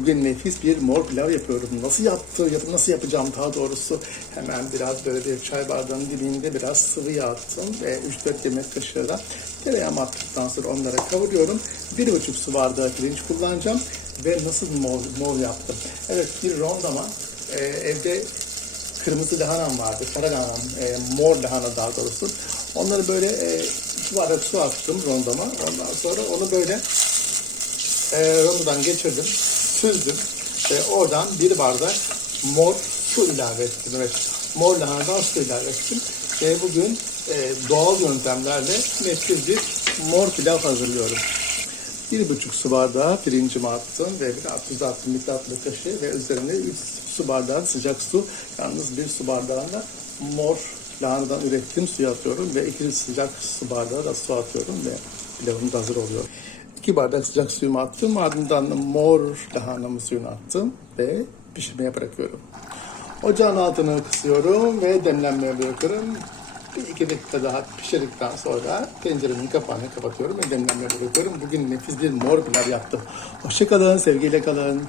Bugün nefis bir mor pilav yapıyorum. Nasıl yaptı, yap, nasıl yapacağım daha doğrusu. Hemen biraz böyle bir çay bardağının dibinde biraz sıvı yağ attım ve 3-4 yemek kaşığı da tereyağımı attıktan sonra onlara kavuruyorum. 1,5 su bardağı pirinç kullanacağım ve nasıl mor, mor yaptım. Evet bir rondama e, evde kırmızı lahanam vardı, kara lahanam, e, mor lahana daha doğrusu. Onları böyle e, iki bardak su attım rondama. Ondan sonra onu böyle e, rondodan geçirdim, süzdüm ve oradan bir bardak mor su ilave ettim. Evet, mor lahanadan su ilave ettim. Ve bugün e, doğal yöntemlerle nefis bir mor pilav hazırlıyorum. Bir buçuk su bardağı pirincimi attım ve biraz tuz attım bir tatlı kaşığı ve üzerine üç su bardağı sıcak su. Yalnız bir su bardağında mor lahanadan ürettiğim suyu atıyorum ve iki sıcak su bardağı da su atıyorum ve pilavım da hazır oluyor. İki bardak sıcak suyumu attım ardından mor lahanamı suyunu attım ve pişirmeye bırakıyorum. Ocağın altını kısıyorum ve demlenmeye bırakıyorum. Bir iki dakika daha pişirdikten sonra tencerenin kapağını kapatıyorum ve demlenmeye bırakıyorum. Bugün nefis bir mor pilav yaptım. Hoşçakalın, sevgiyle kalın.